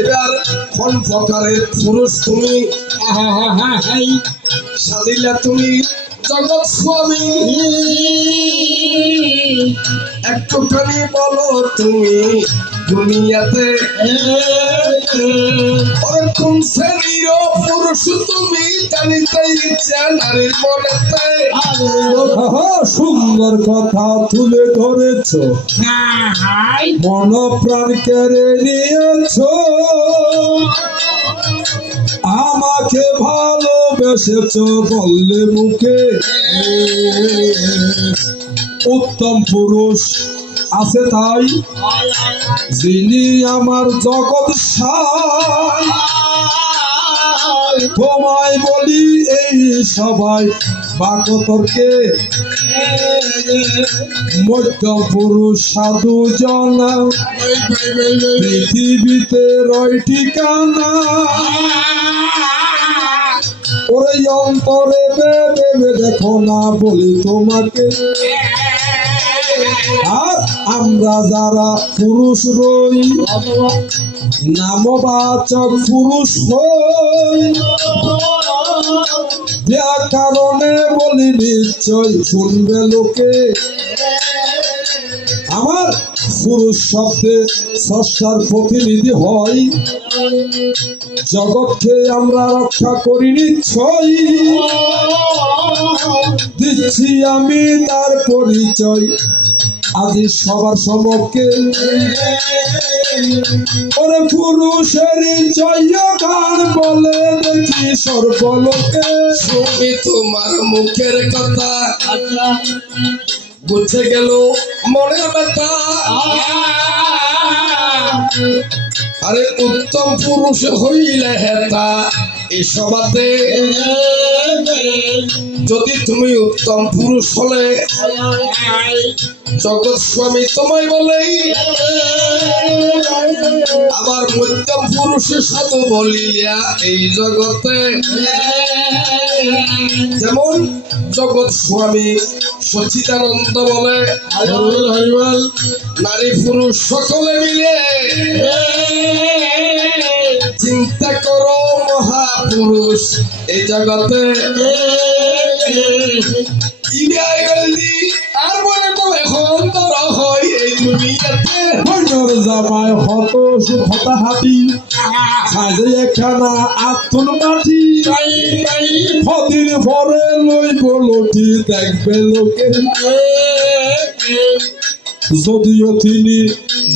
এবার কোন প্রকারের পুরুষ তুমি? সাদিলা তুমি? জগৎ স্বামী। একটুখানি বলো তুমি দুনিয়াতে ওরকম শ্রেণির পুরুষ তুমি জানিতে ইচ্ছা নারীর মনেতে? সুন্দর কথা তুলে ধরেছ। মন প্রাণ কেড়ে নিয়েছ। আমাকে ভালোবেসেছ বললে মুখে। উত্তম পুরুষ আছে তাই, যিনি আমার জগৎ তোমায় বলি এই সবাই, বাকতর্কে। মধ্য পুরুষ সাধু জনা, পৃথিবীতে রয় ঠিকানা। ওরে অন্তরে ভেবে দেখো না বলি তোমাকে। আর আমরা যারা পুরুষ রই, নামবাচক পুরুষ হই। যা কারণে বলি নিশ্চয় শুনবে লোকে। আমার পুরুষ শব্দে স্রষ্টার প্রতিনিধি হয়। জগৎকে আমরা রক্ষা করি নিশ্চয়। দিচ্ছি আমি তার পরিচয়। আজি সবার সমকে ওরে পুরুষের জয় গান বলে দেখি সর্বলোকে। শুনি তোমার মুখের কথা। বুঝে গেল মনের ব্যথা। আরে উত্তম পুরুষ হইলে হেতা। এই যদি তুমি উত্তম পুরুষ হলে, জগৎ স্বামী তোমায় বলেই আবার মধ্যম পুরুষের সাথে বলিয়া এই জগতে, যেমন জগৎ স্বামী সচিদানন্দ বলে, নারী পুরুষ সকলে মিলে, চিন্তা করো মহাপুরুষ এই জগতে ইন্ডিয়ায় গেলি আর বলে তো এখন হয় এই দুনিয়াতে। হইনর জামাই হত হতা হাতি সাজে একখানা আত্মন মাটি। ফদির পরে লইব লটি দেখবে লোকে। যদিও তিনি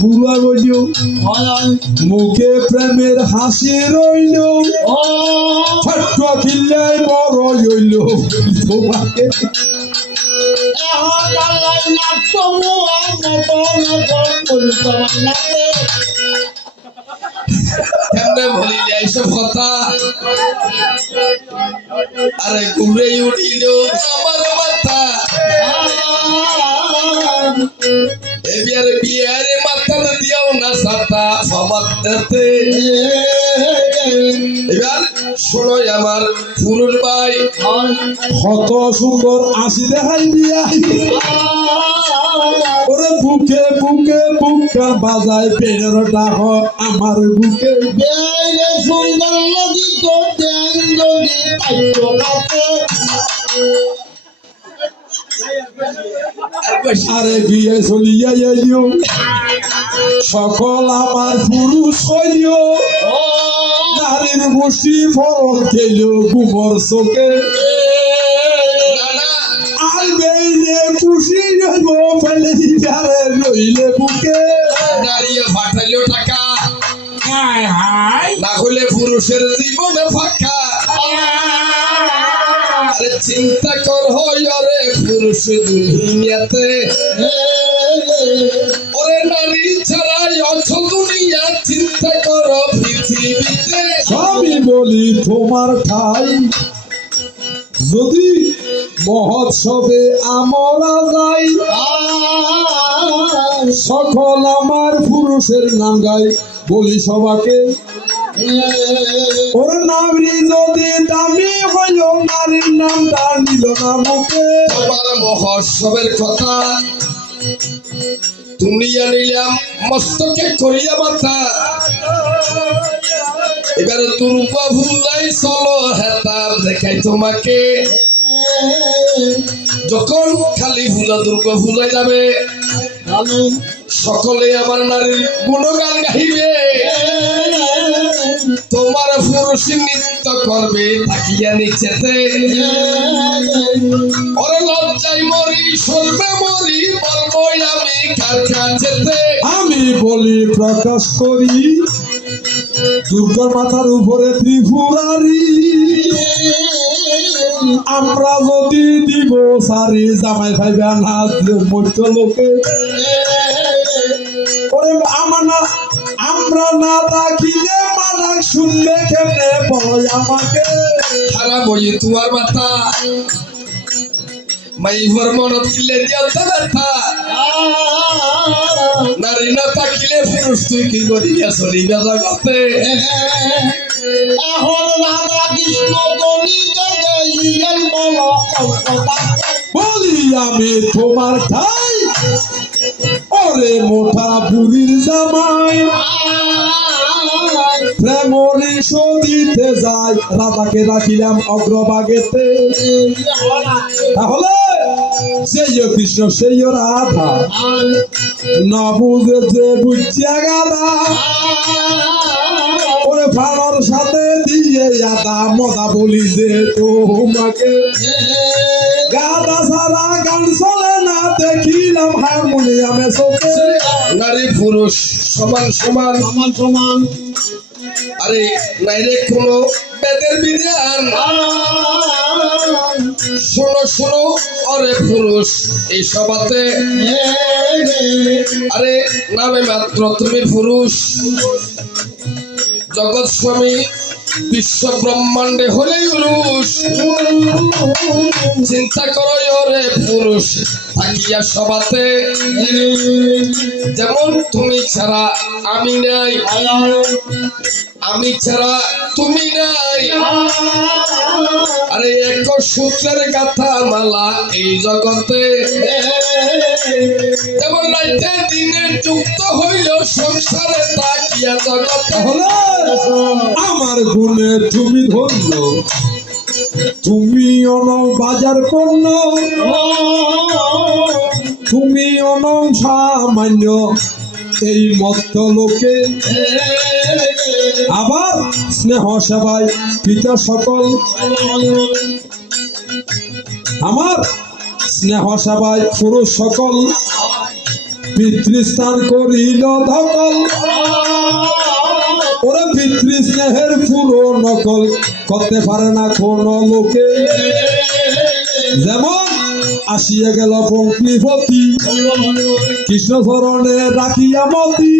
বুড়া রইল। মুখে প্রেমের হাসি রইল। ছোট্ট খিল্লাই বড় হইল আরে ঘুরে উঠিল, আমার মাথা। এবার বিয়ারে না সাতা আমার পুরুষ ভাই। কত সুন্দর আসি দেখাই দিয়া। ওরে বুকে বুকে বুকা বাজায় পেনের ডাক আমার বুকে সুন্দর আরে বিয়ে চলিয়া যাইও। সকল আমার পুরুষ হইও। নারীর গোষ্ঠী ফরল খেল গুমর চোখে। আর বেইলে খুশি রইব ফেলে দিবারে রইলে বুকে। দাঁড়িয়ে ফাটাইলো টাকা। না হলে পুরুষের জীবনে ফাঁকা। আরে চিন্তা কর হয় দুনিয়াতে ওরে নারী অছ দুনিয়া চিন্তা কর পৃথিবীতে। আমি বলি তোমার যদি মহোৎসবে আমরা যাই, সকল আমার পুরুষের নাম গাই বলি সবাকে। ওর নামরি যদি না মুখে তোমার মহোৎসবের কথা তুমি আনিলাম মস্তকে করিয়া মাথা। এবারে দুর্গা ভুলাই চলো হেতার দেখাই তোমাকে। যখন খালি ফুলা দুর্গা ভুলাই যাবে, সকলে আমার নারীর গুণগান গাহিবে। তোমার করবে তাকিয়া নিচেতে। লজ্জায় মরি সর্বে মরি আমি কার আমি বলি প্রকাশ করি, দুর্গার মাথার উপরে ত্রিপুরারি আমরা যদি দিব সারি, জামাই ভাইবা না মধ্য লোকে। আমার না আমরা না রাখিলে শুনলে কেমনে বলো আমাকে? খারাপ হয়ে তোমার মাথা মাইভর মনত কিলে দিয়াতে ব্যথা। নারী না থাকিলে পুরুষ তুই কি করিয়া চলিবে জগতে এখন রাধা কৃষ্ণ গণিত গেলেন বল বলি আমি তোমার ঠাই ওরে মোটা বুড়ির জামাই। প্রেমরি সদিতে যাই রাধাকে রাখিলাম অগ্রভাগেতে। তাহলে সেই কৃষ্ণ সেই রাধা। না বুঝে যে বুঝিয়া গাধা ওরে ফাড়ার সাথে দিয়ে আদা মদা বলি যে তোমাকে। গাদা সারা গান চলে না দেখিলাম হারমোনিয়ামে চোখে। নারী পুরুষ সমান সমান। সমান সমান। আরে নাইরে কোনো বেদের বিধান শোনো শোনো, অরে পুরুষ, এই সভাতে আরে, নামে মাত্র তুমি পুরুষ। জগৎ স্বামী বিশ্ব ব্রহ্মাণ্ডে হলেই পুরুষ। চিন্তা করো ওরে পুরুষ, থাকিয়া সভাতে। যেমন তুমি ছাড়া আমি নাই, আমি ছাড়া তুমি নাই। আরে, এক সূত্রের গাথা মালা এই জগতে। আমার গুণে তুমি ধন্য। তুমি অন বাজার পণ্য। তুমি অন সামান্য এই মত্ত লোকে। আবার স্নেহ সেবায় পিতা সকল। আমার স্নেহ সেবায় পুরুষ সকল, পিতৃস্থান করিল ধকল। ওরা পিতৃ স্নেহের পুরো নকল, করতে পারে না কোন লোকে। যেমন আসিয়া গেল পঙ্কিপতি কৃষ্ণ চরণে রাখিয়া মতি।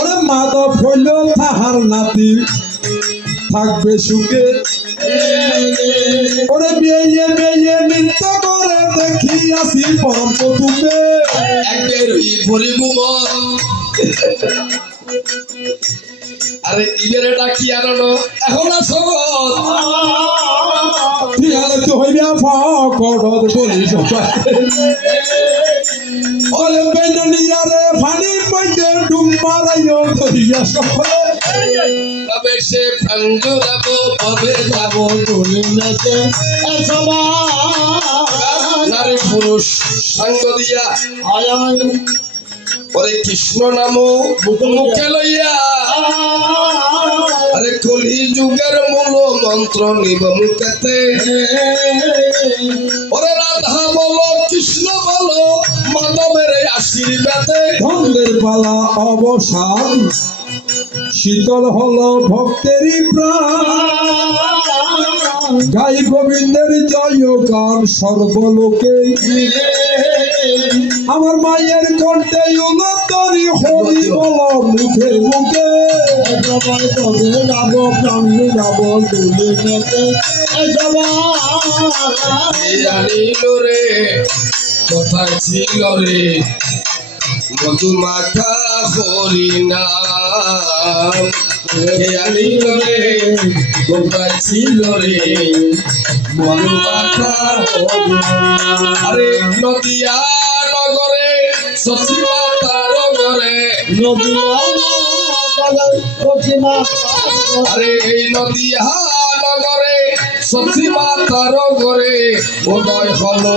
ওরে মাধব হইল তাহার নাতি, থাকবে সুখে। ওরে বিয়ে পরম পতুকে একবার হই ভরিব মন আরে ইবেরে ডাকি আনো এখন আসবত পিয়ালে তো হইয়া ফকড় বলি সবাই। ওরে বেননিয়ারে ফানি মধ্যে ডুম মারাইও ধরিয়া সবাই। তবে সে প্রাঞ্জুরাবো পদে যাব নারী পুরুষ সঙ্গ দিয়া ওরে কৃষ্ণ নাম মুখে লইয়া। আরে কলি যুগের মূল মন্ত্র নিব মুখেতে। ওরে রাধা বলো, কৃষ্ণ বলো, মাধবের আশীর্বাদে। ধন্দের পালা অবসান। শীতল হলো ভক্তেরই প্রাণ। গাই গোবিন্দের, জয় গান সর্বলোকে। আমার মায়ের কণ্ঠে উন্নতরি হরি বল মুখে। মুখে জানিল রে, কোথায় ছিল রে। মধু মাখা হরিনাম জানিল রে কোথায় ছিল রে। মধু মাখা হরিনাম আরে নদিয়া নগরে সসীমা তার ঘরে। নদিয়া আরে নদিয়া নগরে সসীমা তার ঘরে। উদয় হলো